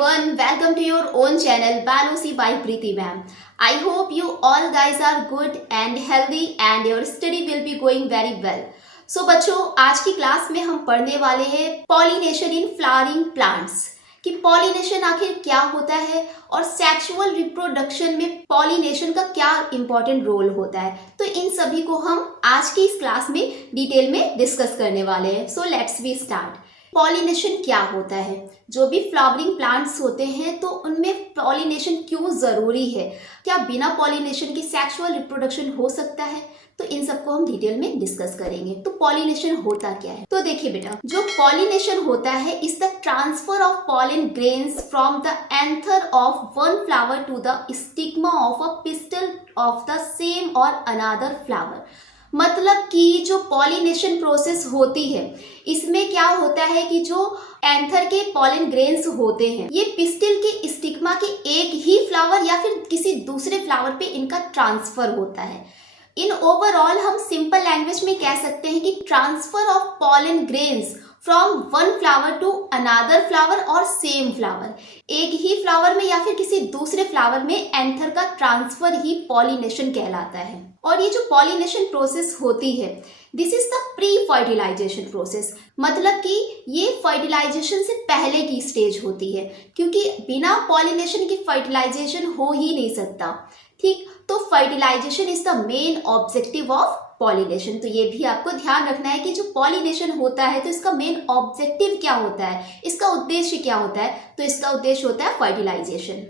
everyone, welcome to your own channel Biology by Preeti ma'am. I hope you all guys are good and healthy and your study will be going very well. So बच्चों, आज की class में हम पढ़ने वाले हैं pollination in flowering plants कि pollination आखिर क्या होता है और सेक्सुअल रिप्रोडक्शन में पॉलिनेशन का क्या इंपॉर्टेंट रोल होता है। तो इन सभी को हम आज की इस क्लास में डिटेल में डिस्कस करने वाले हैं। So let's we start. Pollination क्या होता है? जो भी फ्लावरिंग प्लांट्स होते हैं तो उनमें पॉलिनेशन क्यों ज़रूरी है? क्या बिना पॉलिनेशन की सेक्सुअल रिप्रोडक्शन हो सकता है? तो इन सबको हम डिटेल में डिस्कस करेंगे। तो पॉलिनेशन होता क्या है? तो देखिए बेटा, जो पॉलिनेशन होता है is the transfer of pollen grains from the anther of one flower to the stigma of a pistil of the same और अनदर फ्लावर। मतलब कि जो पॉलिनेशन प्रोसेस होती है इसमें क्या होता है कि जो एंथर के पॉलन ग्रेन्स होते हैं ये पिस्टिल के स्टिग्मा के एक ही फ्लावर या फिर किसी दूसरे फ्लावर पे इनका ट्रांसफर होता है। इन ओवरऑल हम सिंपल लैंग्वेज में कह सकते हैं कि transfer of pollen grains from one flower to another flower और सेम फ्लावर, एक ही फ्लावर में या फिर किसी दूसरे फ्लावर में एंथर का ट्रांसफर ही पॉलिनेशन कहलाता है। और ये जो पॉलिनेशन प्रोसेस होती है this is the pre fertilisation process, मतलब कि ये फर्टिलाइजेशन से पहले की स्टेज होती है, क्योंकि बिना पॉलिनेशन की फर्टिलाइजेशन हो ही नहीं सकता। ठीक, तो fertilisation is the main objective of pollination. तो ये भी आपको ध्यान रखना है कि जो पॉलिनेशन होता है तो इसका मेन ऑब्जेक्टिव क्या होता है, इसका उद्देश्य क्या होता है? तो इसका उद्देश्य होता है फर्टिलाइजेशन।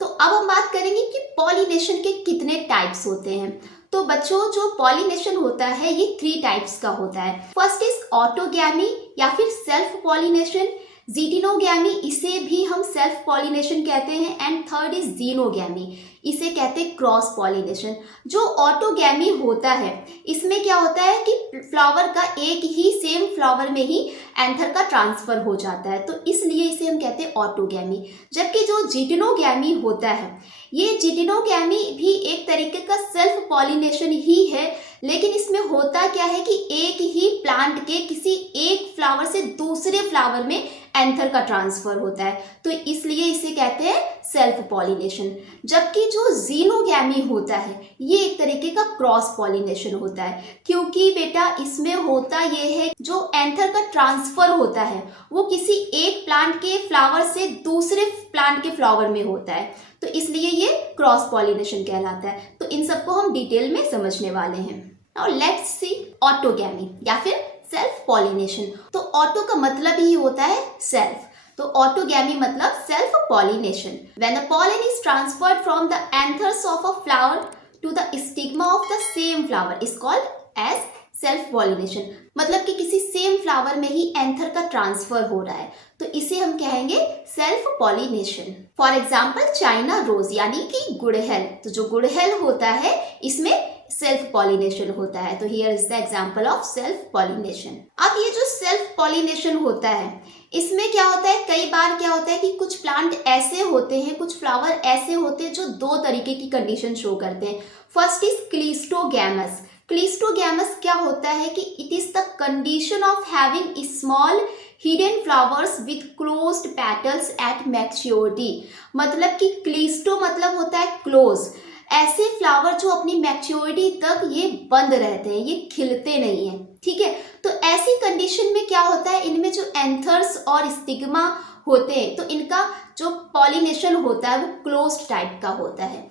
तो अब हम बात करेंगे कि पॉलिनेशन के कितने टाइप्स होते हैं। तो बच्चों, जो पॉलिनेशन होता है ये 3 टाइप्स का होता है। फर्स्ट इज ऑटोगैमी या फिर सेल्फ पॉलिनेशन, जीटिनोगैमी इसे भी हम सेल्फ पॉलिनेशन कहते हैं, एंड थर्ड इज जीनोगैमी, इसे कहते हैं क्रॉस पॉलिनेशन। जो ऑटोगैमी होता है इसमें क्या होता है कि फ्लावर का एक ही सेम फ्लावर में ही एंथर का ट्रांसफर हो जाता है, तो इसलिए इसे हम कहते हैं ऑटोगैमी। जबकि जो जीटिनोगैमी होता है ये जीटिनोगैमी भी एक तरीके का सेल्फ पॉलिनेशन ही है, लेकिन इसमें होता क्या है कि एक ही प्लांट के किसी एक फ्लावर से दूसरे फ्लावर में एंथर का ट्रांसफर होता है, तो इसलिए इसे कहते हैं सेल्फ पॉलिनेशन। जबकि जो जीनोगैमी होता है ये एक तरीके का क्रॉस पॉलिनेशन होता है, क्योंकि बेटा इसमें होता ये है जो एंथर का ट्रांसफर होता है वो किसी एक प्लांट के फ्लावर से दूसरे प्लांट के फ्लावर में होता है, तो इसलिए ये क्रॉस पॉलिनेशन कहलाता है। तो इन सबको हम डिटेल में समझने वाले हैं। नाउ लेट्स सी ऑटोगैमी या फिर सेल्फ पॉलिनेशन। तो ऑटो का मतलब ही होता है सेल्फ, तो ऑटोगैमी मतलब self pollination. When the pollen is transferred from the anthers of a flower to the stigma of the same flower is called as self pollination. मतलब कि किसी सेम फ्लावर में ही एंथर का ट्रांसफर हो रहा है, तो इसे हम कहेंगे self pollination. For example China rose यानी कि गुड़हल, तो जो गुड़हल होता है इसमें सेल्फ पॉलिनेशन होता है। तो here is the example of self pollination. अब ये जो सेल्फ पॉलिनेशन होता है इसमें क्या होता है, कई बार क्या होता है कि कुछ प्लांट ऐसे होते हैं, कुछ फ्लावर ऐसे होते हैं जो 2 तरीके की कंडीशन शो करते हैं। First is cleistogamous. क्लिस्टोगैमस क्या होता है कि it is the condition of having small hidden flowers with closed petals at maturity. मतलब कि क्लिस्टो मतलब होता है क्लोज, ऐसे फ्लावर जो अपनी मैच्योरिटी तक ये बंद रहते हैं, ये खिलते नहीं हैं। ठीक है, तो ऐसी कंडीशन में क्या होता है, इनमें जो एंथर्स और स्टिग्मा होते हैं तो इनका जो पॉलिनेशन होता है वो क्लोज्ड टाइप का होता है।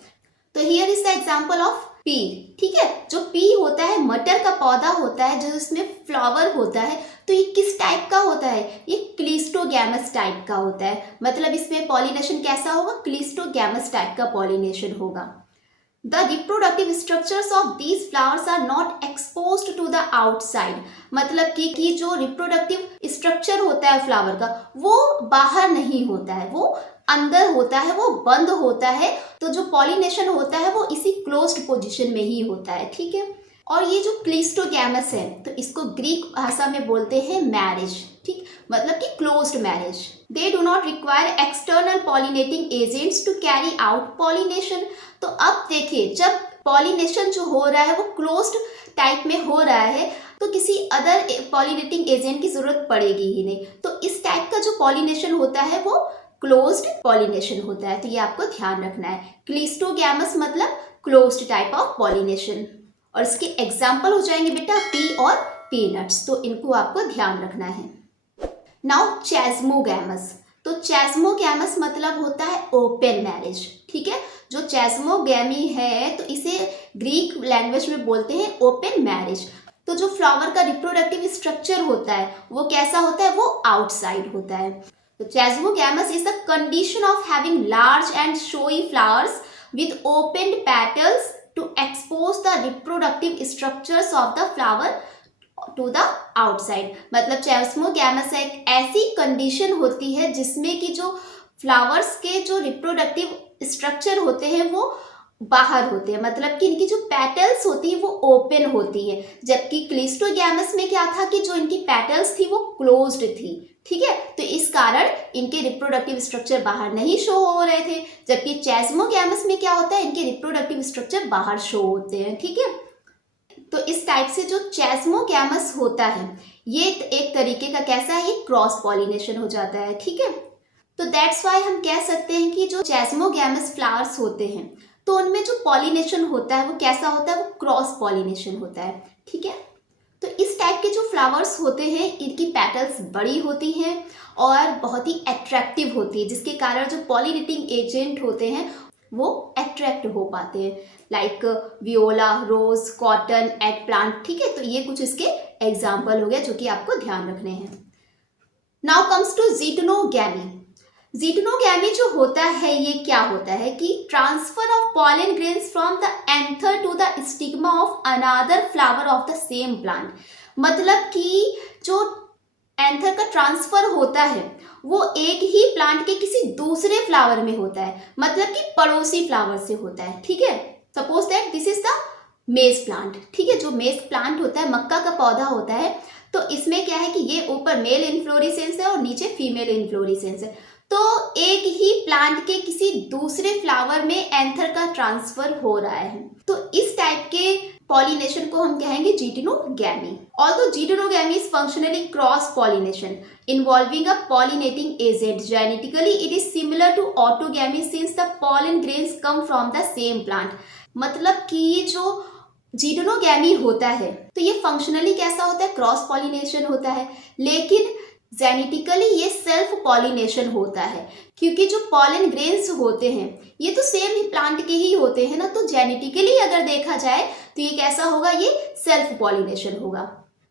तो here is the example of P. ठीक है, जो पी होता है मटर का पौधा होता है जो इसमें फ्लावर होता है, तो ये किस टाइप का होता है, ये क्लिस्टोगैमस टाइप का होता है। मतलब इसमें पॉलिनेशन कैसा होगा, क्लिस्टोगैमस टाइप का पॉलिनेशन होगा। The reproductive structures of these flowers are not exposed to the outside। मतलब कि जो रिप्रोडक्टिव स्ट्रक्चर होता है फ्लावर का वो बाहर नहीं होता है, वो अंदर होता है, वो बंद होता है। तो जो पॉलिनेशन होता है वो इसी क्लोज्ड पोजीशन में ही होता है। ठीक है, और ये जो क्लिस्टोगैमस है तो इसको ग्रीक भाषा में बोलते हैं मैरिज। ठीक, मतलब कि closed marriage. They do not require external pollinating agents to carry out pollination. तो अब देखिए, जब पॉलिनेशन जो हो रहा है वो क्लोज्ड टाइप में हो रहा है तो किसी अदर पॉलिनेटिंग एजेंट की जरूरत पड़ेगी ही नहीं। तो इस टाइप का जो पॉलिनेशन होता है वो क्लोज्ड पॉलिनेशन होता है, तो ये आपको ध्यान रखना है। क्लिस्टोगैमस मतलब क्लोज्ड टाइप ऑफ पॉलिनेशन, और इसके एग्जाम्पल हो जाएंगे बेटा पी और पीनट्स, तो इनको आपको ध्यान रखना है। नाउ चेस्मोगैमस, तो चेस्मोगैमस मतलब होता है ओपन मैरिज, ठीक है। जो चेस्मोगैमी है तो इसे ग्रीक लैंग्वेज में बोलते हैं ओपन मैरिज। तो जो फ्लावर का रिप्रोडक्टिव स्ट्रक्चर होता है वो कैसा होता है, वो आउटसाइड होता है। तो chasmogamous is the condition of having large and showy flowers with open petals to expose the reproductive structures of the flower to the outside. मतलब चेस्मोगैमस एक ऐसी कंडीशन होती है जिसमें कि जो फ्लावर्स के जो रिप्रोडक्टिव स्ट्रक्चर होते हैं वो बाहर होते हैं, मतलब कि इनकी जो पेटल्स होती है वो ओपन होती है, जबकि क्लिस्टोगैमस में क्या था कि जो इनकी पेटल्स थी वो क्लोज्ड थी, ठीक है। तो इस कारण इनके रिप्रोडक्टिव स्ट्रक्चर बाहर नहीं शो हो रहे थे, जबकि चेस्मोगैमस में क्या होता है, इनके रिप्रोडक्टिव स्ट्रक्चर बाहर शो होते हैं, ठीक है। तो इस टाइप से जो चेस्मोगैमस होता है ये एक तरीके का कैसा है, ये क्रॉस पॉलिनेशन हो जाता है, ठीक है। तो दैट्स वाई हम कह सकते हैं कि जो चेस्मोगैमस फ्लावर्स होते हैं तो उनमें जो पॉलिनेशन होता है वो कैसा होता है, वो क्रॉस पॉलिनेशन होता है, ठीक है। तो इस टाइप के जो फ्लावर्स होते हैं इनकी पेटल्स बड़ी होती हैं और बहुत ही अट्रैक्टिव होती है, जिसके कारण जो पॉलिनेटिंग एजेंट होते हैं वो अट्रैक्ट हो पाते हैं, लाइक वियोला, रोज, कॉटन, एग प्लांट, ठीक है। तो ये कुछ इसके एग्जाम्पल हो गए जो कि आपको ध्यान रखने हैं। Now comes to geitonogamy. Geitonogamy जो होता है ये क्या होता है कि transfer of pollen grains from the anther to the stigma of another flower of the same plant. मतलब कि जो एंथर का ट्रांसफर होता है वो एक ही प्लांट के किसी दूसरे फ्लावर में होता है, मतलब कि पड़ोसी फ्लावर से होता है, ठीक है। Suppose that this is the मेज प्लांट, ठीक है। जो मेज प्लांट होता है, मक्का का पौधा होता है, तो इसमें क्या है कि ये ऊपर मेल इन्फ्लोरेसेंस है और नीचे फीमेल इन्फ्लोरेसेंस है। तो एक ही प्लांट के किसी दूसरे फ्लावर में एंथर का ट्रांसफर हो रहा है, तो इस टाइप के पॉलिनेशन को हम कहेंगे geitonogamy. Although geitonogamy is functionally cross pollination involving a pollinating agent, genetically it is similar to autogamy since the pollen grains come from the same plant. मतलब कि जो ज़िटोनोगैमी होता है तो ये फंक्शनली कैसा होता है, क्रॉस पॉलिनेशन होता है, लेकिन जेनेटिकली ये सेल्फ पॉलिनेशन होता है, क्योंकि जो पॉलन ग्रेन्स होते हैं ये तो सेम ही प्लांट के ही होते हैं ना, तो जेनेटिकली अगर देखा जाए तो ये कैसा होगा, ये सेल्फ पॉलिनेशन होगा।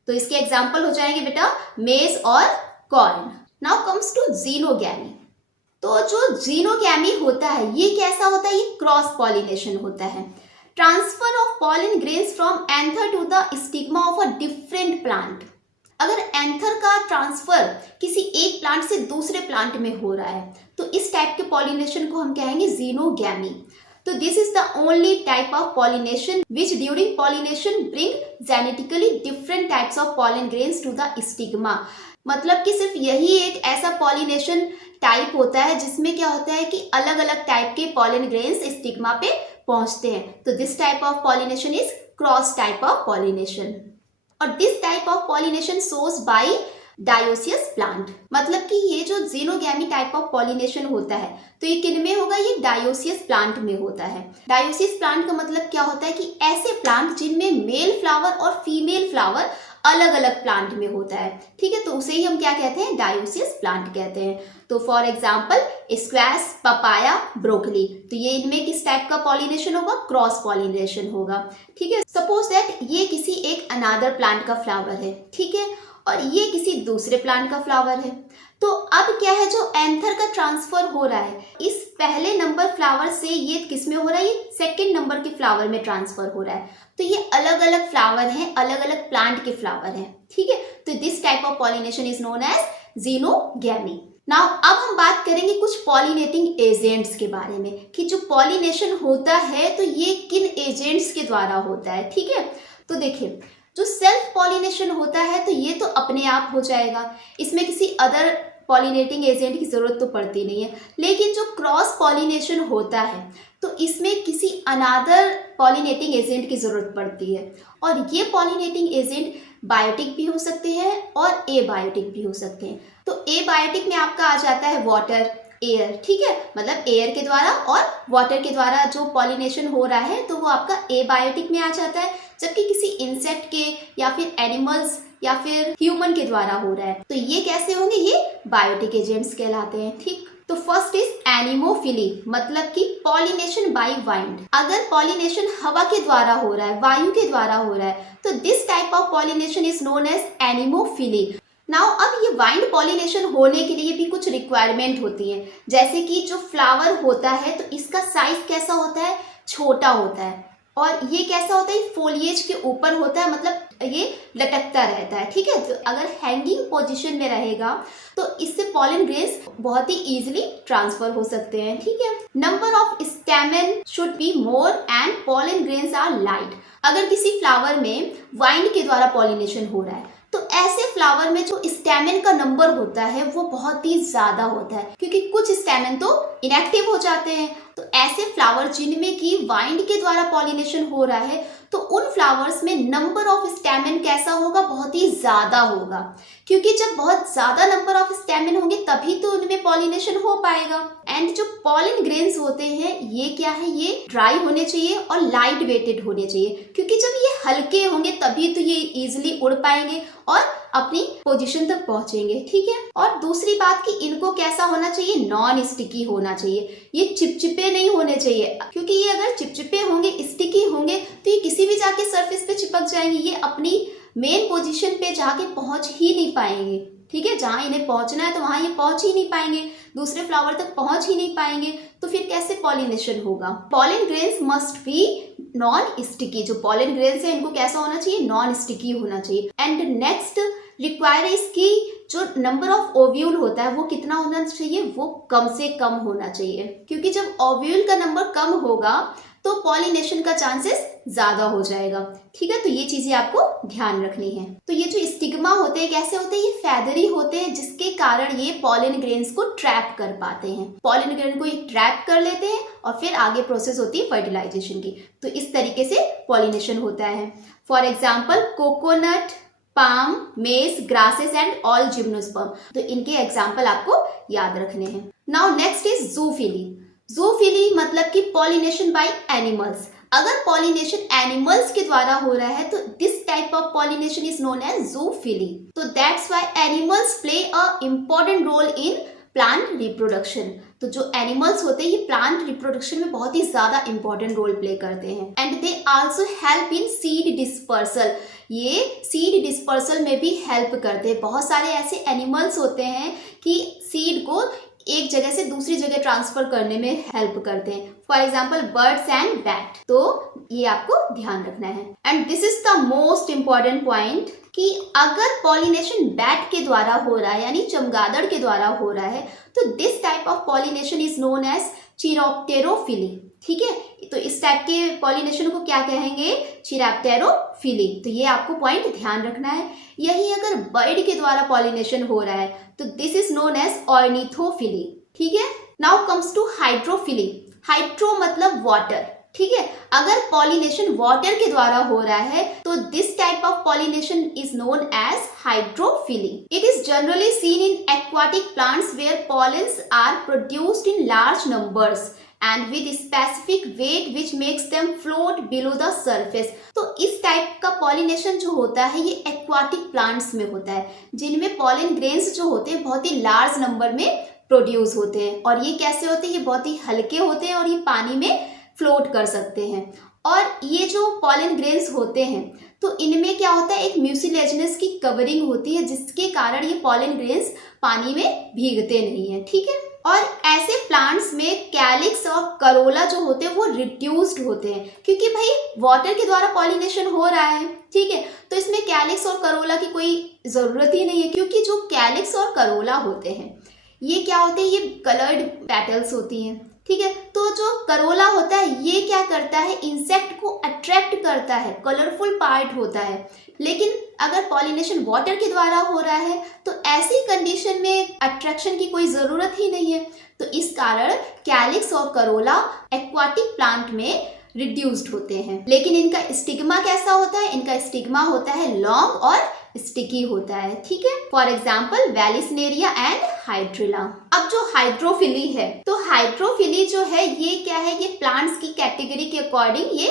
तो इसके एग्जाम्पल हो जाएंगे बेटा मेज और corn. Now comes to xenogamy. तो जो ज़िनोगैमी होता है ये कैसा होता है, ये क्रॉस पॉलिनेशन होता है। Transfer of pollen grains from anther to the stigma of a different plant. अगर एंथर का ट्रांसफर किसी एक प्लांट से दूसरे प्लांट में हो रहा है तो इस टाइप के पॉलिनेशन को हम कहेंगे ज़िनोगैमी। तो this is the only type of pollination which during pollination bring genetically different types of pollen grains to the stigma. मतलब कि सिर्फ यही एक ऐसा पॉलिनेशन टाइप होता है जिसमें क्या होता है कि अलग अलग टाइप के पॉलन ग्रेन्स स्टिग्मा पे पहुंचते हैं। तो this type of pollination is cross type of pollination, और this type of pollination shows by dioecious plant. मतलब कि ये जो ज़िनोगैमी टाइप ऑफ पॉलिनेशन होता है तो ये किन में होगा, ये डायोसियस प्लांट में होता है। डायोसियस प्लांट का मतलब क्या होता है कि ऐसे प्लांट जिनमें मेल फ्लावर और फीमेल फ्लावर अलग अलग प्लांट में होता है, ठीक है। तो उसे ही हम क्या कहते हैं, डायोसियस प्लांट कहते हैं। तो for example squash, papaya, broccoli, तो ये इनमें किस टाइप का पॉलिनेशन होगा, क्रॉस पॉलिनेशन होगा, ठीक है। सपोज दैट ये किसी एक अनादर प्लांट का फ्लावर है, ठीक है, और ये किसी दूसरे प्लांट का फ्लावर है। तो अब क्या है, जो एंथर का ट्रांसफर हो रहा है इस पहले नंबर फ्लावर से ये किस में हो रहा है, ये सेकेंड नंबर के फ्लावर में ट्रांसफर हो रहा है। तो ये अलग अलग फ्लावर हैं, अलग अलग प्लांट के फ्लावर हैं, ठीक है। तो this type of pollination is known as xenogamy. Now अब हम बात करेंगे कुछ पॉलिनेटिंग एजेंट्स के बारे में कि जो पॉलिनेशन होता है तो ये किन एजेंट्स के द्वारा होता है, ठीक है। तो देखिए जो सेल्फ पॉलिनेशन होता है तो ये तो अपने आप हो जाएगा, इसमें किसी अदर पॉलिनेटिंग एजेंट की ज़रूरत तो पड़ती नहीं है। लेकिन जो क्रॉस पॉलिनेशन होता है तो इसमें किसी अनादर पॉलिनेटिंग एजेंट की ज़रूरत पड़ती है, और ये पॉलिनेटिंग एजेंट बायोटिक भी हो सकते हैं और एबायोटिक भी हो सकते हैं। तो एबायोटिक में आपका आ जाता है वाटर, एयर, ठीक है, मतलब एयर के द्वारा और वाटर के द्वारा जो पॉलिनेशन हो रहा है तो वो आपका एबायोटिक में आ जाता है, जबकि किसी इंसेक्ट के या फिर एनिमल्स या फिर ह्यूमन के द्वारा हो रहा है तो ये कैसे होंगे, ये बायोटिक एजेंट्स कहलाते हैं। ठीक, तो फर्स्ट इज एनिमोफिली, मतलब कि पॉलिनेशन बाय वाइंड। अगर पॉलिनेशन हवा के द्वारा हो रहा है, वायु के द्वारा हो रहा है, तो this type of pollination is known as anemophily. Now अब ये वाइंड पॉलिनेशन होने के लिए भी कुछ रिक्वायरमेंट होती है, जैसे कि जो फ्लावर होता है तो इसका साइज कैसा होता है, छोटा होता है, और ये कैसा होता है, फोलिएज के ऊपर होता है, मतलब ये लटकता रहता है। ठीक है, तो अगर हैंगिंग पोजीशन में रहेगा तो इससे पॉलन ग्रेन्स बहुत ही इजीली ट्रांसफर हो सकते हैं। ठीक है, number of stamen should be more and pollen grains are light. अगर किसी फ्लावर में वाइंड के द्वारा पॉलिनेशन हो रहा है तो ऐसे फ्लावर में जो स्टैमेन का नंबर होता है वो बहुत ही ज्यादा होता है, क्योंकि कुछ स्टैमेन तो इनएक्टिव हो जाते हैं। तो ऐसे फ्लावर जिनमें कि वाइंड के द्वारा पॉलिनेशन हो रहा है तो उन फ्लावर्स में नंबर ऑफ स्टैमेन कैसा होगा, बहुत ही ज्यादा होगा, क्योंकि जब बहुत ज्यादा नंबर ऑफ स्टैमेन होंगे तभी तो उनमें पॉलिनेशन हो पाएगा। एंड जो पॉलन ग्रेन्स होते हैं ये क्या है, ये ड्राई होने चाहिए और लाइट वेटेड होने चाहिए, क्योंकि जब ये हल्के होंगे तभी तो ये इजिली उड़ पाएंगे और अपनी पोजीशन तक पहुंचेंगे। ठीक है, और दूसरी बात कि इनको कैसा होना चाहिए, नॉन स्टिकी होना चाहिए, ये चिपचिपे नहीं होने चाहिए, क्योंकि ये अगर चिपचिपे होंगे, स्टिकी होंगे तो ये किसी भी जाके सरफेस पे चिपक जाएंगे, ये अपनी मेन पोजीशन पे जाके पहुंच ही नहीं पाएंगे। ठीक है, जहां इन्हें पहुंचना है तो वहां ये पहुंच ही नहीं पाएंगे, दूसरे फ्लावर तक पहुंच ही नहीं पाएंगे, तो फिर कैसे पॉलिनेशन होगा। Pollen grains must be non sticky, जो पॉलन ग्रेन्स है इनको कैसा होना चाहिए, नॉन स्टिकी होना चाहिए। एंड नेक्स्ट रिक्वायर इज कि जो नंबर ऑफ ओव्यूल होता है वो कितना होना चाहिए, वो कम से कम होना चाहिए, क्योंकि जब ओव्यूल का नंबर कम होगा तो पॉलिनेशन का चांसेस ज्यादा हो जाएगा। ठीक है, तो ये चीजें आपको ध्यान रखनी है। तो ये जो स्टिग्मा होते हैं कैसे होते हैं, ये फेदरी होते हैं, जिसके कारण ये पॉलन ग्रेन्स को ट्रैप कर पाते हैं। पॉलन ग्रेन को ये ट्रैप कर लेते हैं और फिर आगे प्रोसेस होती है फर्टिलाइजेशन की। तो इस तरीके से पॉलिनेशन होता है। For example coconut, palm, maize, grasses and all gymnosperm, तो इनके एग्जाम्पल आपको याद रखने हैं। Now next is zoophily. Zoophily मतलब कि पॉलिनेशन बाय एनिमल्स। अगर पॉलिनेशन एनिमल्स के द्वारा हो रहा है तो this type of pollination is known as zoophily. तो that's why animals play a important role in plant reproduction. तो जो एनिमल्स होते हैं ये प्लांट रिप्रोडक्शन में बहुत ही ज्यादा इंपॉर्टेंट रोल प्ले करते हैं। And they also help in seed dispersal, ये सीड डिस्पर्सल में भी हेल्प करते हैं। बहुत सारे ऐसे एनिमल्स होते हैं कि सीड को एक जगह से दूसरी जगह ट्रांसफर करने में हेल्प करते हैं। For example birds and bat, तो ये आपको ध्यान रखना है। And this is the most important point कि अगर पॉलिनेशन बैट के द्वारा हो रहा है यानी चमगादड़ के द्वारा हो रहा है तो this type of pollination is known as chiropterophily. ठीक है, तो इस टाइप के पॉलिनेशन को क्या कहेंगे, चिरोप्टेरोफिली। तो ये आपको पॉइंट ध्यान रखना है। यही अगर बर्ड के द्वारा पॉलिनेशन हो रहा है तो this is known as ornithophily. ठीक है, now comes to hydrophily. Hydro मतलब वाटर। ठीक है, अगर पॉलिनेशन वाटर के द्वारा हो रहा है तो this type of pollination is known as hydrophily. It is generally seen in aquatic plants where pollens are produced in large numbers and with specific weight which makes them float below the surface। तो इस type का pollination जो होता है ये aquatic plants में होता है, जिनमें पॉलन ग्रेन्स जो होते हैं बहुत ही लार्ज नंबर में प्रोड्यूस होते हैं। और ये कैसे होते हैं, ये बहुत ही हल्के होते हैं और ये पानी में फ्लोट कर सकते हैं। और ये जो पॉलन ग्रेन्स होते हैं तो इनमें क्या होता है, एक म्यूसिलेजिनस की कवरिंग होती है जिसके कारण ये पॉलन ग्रेन्स पानी में भीगते नहीं है। ठीक है, और ऐसे प्लांट्स में कैलिक्स और करोला जो होते हैं वो रिड्यूस्ड होते हैं, क्योंकि भाई वाटर के द्वारा पॉलिनेशन हो रहा है। ठीक है, तो इसमें कैलिक्स और करोला की कोई ज़रूरत ही नहीं है, क्योंकि जो कैलिक्स और करोला होते हैं ये क्या होते हैं, ये कलर्ड पेटल्स होती हैं। ठीक है, तो जो करोला होता है ये क्या करता है, इंसेक्ट को अट्रैक्ट करता है, कलरफुल पार्ट होता है। लेकिन अगर पॉलिनेशन वाटर के द्वारा हो रहा है तो ऐसी कंडीशन में अट्रैक्शन की कोई ज़रूरत ही नहीं है। तो इस कारण कैलिक्स और करोला एक्वाटिक प्लांट में रिड्यूस्ड होते हैं। लेकिन इनका स्टिग्मा कैसा होता है, इनका स्टिग्मा होता है लॉन्ग और स्टिकी होता है, ठीक है। For example vallisneria and hydrilla. अब जो हाइड्रोफिली है, तो हाइड्रोफिली जो है ये क्या है, ये प्लांट्स की कैटेगरी के अकॉर्डिंग ये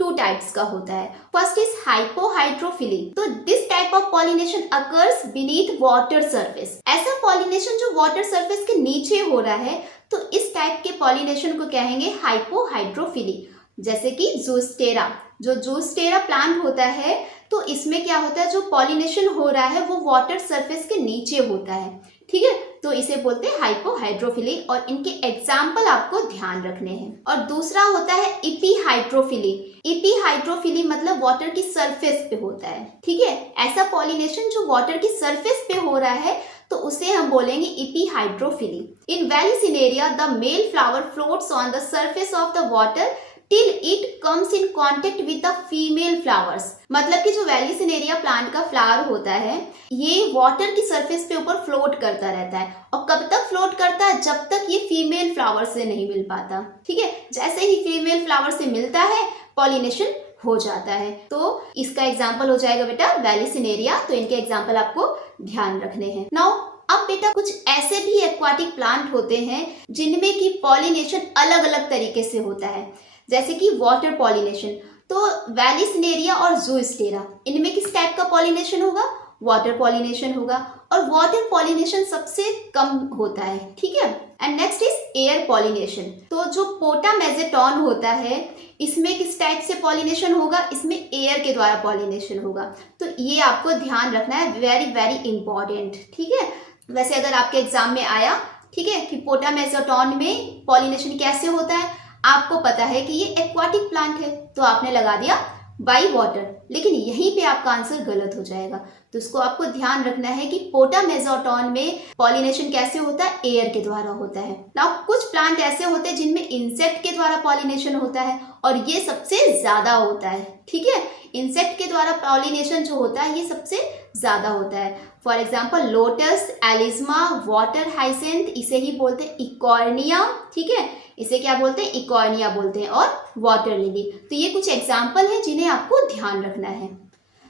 2 टाइप्स का होता है। First is hypohydrophily. तो this type of pollination occurs beneath water surface. ऐसा पॉलिनेशन जो वाटर सरफेस के नीचे हो रहा है, तो इस टाइप के पॉलिनेशन को कहेंगे हाइपोहाइड्रोफिली। जैसे कि जूस्टेरा, जो जूस्टेरा प्लांट होता है, तो इसमें क्या होता है, जो पॉलिनेशन हो रहा है वो वाटर सरफेस के नीचे होता है, ठीक है। तो इसे बोलते हैं हाइपोहाइड्रोफिली, और इनके एग्जाम्पल आपको ध्यान रखने हैं। और दूसरा होता है इपीहाइड्रोफिली। इपीहाइड्रोफिली मतलब वाटर की सरफेस पे होता है, ठीक है। ऐसा पॉलिनेशन जो वाटर की सरफेस पे हो रहा है, तो उसे हम बोलेंगे epihydrophily. In vallisneria the male flower floats on the surface of the water till it comes in contact with the female flowers. मतलब कि जो वैलिसिनेरिया प्लांट का फ्लावर होता है, ये वाटर की सरफेस पे ऊपर फ्लोट करता रहता है। और कब तक फ्लोट करता है, जब तक ये फीमेल फ्लावर से नहीं मिल पाता, ठीक है। जैसे ही फीमेल फ्लावर से मिलता है, पॉलिनेशन हो जाता है। तो इसका एग्जाम्पल हो जाएगा बेटा वैलिसिनेरिया। तो इनके एग्जाम्पल आपको ध्यान रखने हैं। नाउ अब बेटा कुछ ऐसे भी एक्वाटिक प्लांट होते हैं जिनमें की पॉलिनेशन अलग अलग तरीके से होता है, जैसे कि वाटर पॉलिनेशन। तो वैलिसिनेरिया और जूस्टेरा, इनमें किस टाइप का पॉलिनेशन होगा, वाटर पॉलिनेशन होगा। और वाटर पॉलिनेशन सबसे कम होता है, ठीक है। And next is air pollination. तो जो पोटामेजेटॉन होता है, इसमें किस टाइप से पॉलिनेशन होगा, इसमें एयर के द्वारा पॉलिनेशन होगा। तो ये आपको ध्यान रखना है, वेरी वेरी इंपॉर्टेंट, ठीक है। वैसे अगर आपके एग्जाम में आया, ठीक है, कि पोटामेजेटॉन में पॉलिनेशन कैसे होता है, आपको पता है कि ये एक्वाटिक प्लांट है, तो आपने लगा दिया बाई वाटर, लेकिन यहीं पे आपका आंसर गलत हो जाएगा। तो इसको आपको ध्यान रखना है कि पोटामेज़ोटॉन में पॉलिनेशन कैसे होता है, एयर के द्वारा होता है। नाउ कुछ प्लांट ऐसे होते हैं जिनमें इंसेक्ट के द्वारा पॉलिनेशन होता है, और ये सबसे ज्यादा होता है, ठीक है। इंसेक्ट के द्वारा पॉलिनेशन जो होता है ये सबसे ज्यादा होता है। For example lotus, alisma, water hyacinth, इसे ही बोलते हैं इकॉर्निया, ठीक है। इसे क्या बोलते हैं, इकॉर्निया बोलते हैं, और वाटर लिली। तो ये कुछ एग्जाम्पल है जिन्हें आपको ध्यान रखना है।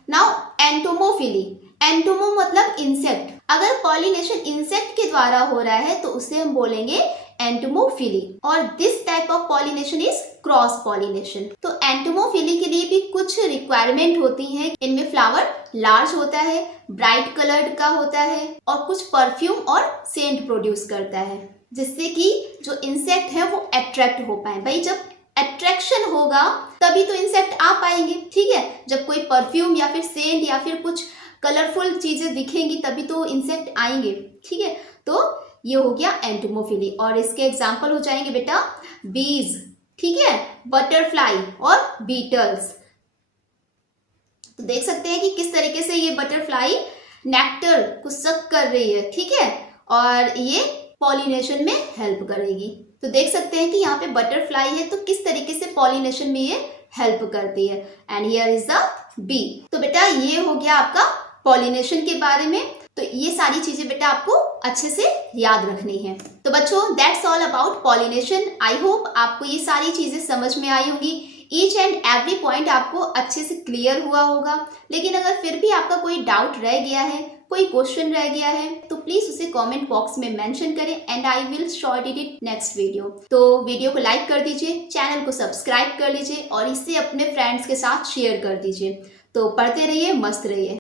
Now entomophily. एंटोमो मतलब इंसेक्ट। अगर पॉलिनेशन इंसेक्ट के द्वारा हो रहा है तो उसे हम बोलेंगे एंटोमोफिली। और this type of pollination is cross pollination. तो एंटोमोफिली के लिए भी कुछ रिक्वायरमेंट होती हैं। इनमें फ्लावर लार्ज होता है, ब्राइट कलर्ड का होता है, और कुछ परफ्यूम और सेंट प्रोड्यूस करता है, जिससे कि जो इंसेक्ट है वो अट्रैक्ट हो पाए। भाई जब अट्रैक्शन होगा तभी तो इंसेक्ट आ पाएंगे, ठीक है। जब कोई परफ्यूम या फिर सेंट या फिर कुछ कलरफुल चीजें दिखेंगी तभी तो इंसेक्ट आएंगे, ठीक है। तो ये हो गया एंटोमोफिली, और इसके एग्जाम्पल हो जाएंगे बेटा बीज, ठीक है, बटरफ्लाई और बीटल्स। तो देख सकते हैं कि किस तरीके से ये बटरफ्लाई नेक्टर को सक कर रही है, ठीक है, और ये पॉलिनेशन में हेल्प करेगी। तो देख सकते हैं कि यहाँ पे बटरफ्लाई है, तो किस तरीके से पॉलिनेशन में ये हेल्प करती है। And here is the bee. तो बेटा ये हो गया आपका पॉलिनेशन के बारे में। तो ये सारी चीजें बेटा आपको अच्छे से याद रखनी है। तो बच्चों that's all about pollination. I hope आपको ये सारी चीजें समझ में आई होंगी। ईच एंड एवरी पॉइंट आपको अच्छे से क्लियर हुआ होगा। लेकिन अगर फिर भी आपका कोई डाउट रह गया है, कोई क्वेश्चन रह गया है, तो प्लीज उसे कमेंट बॉक्स में मेंशन करें and I will short it next video. तो वीडियो को लाइक कर दीजिए, चैनल को सब्सक्राइब कर लीजिए, और इसे अपने फ्रेंड्स के साथ शेयर कर दीजिए। तो पढ़ते रहिए, मस्त रहिए।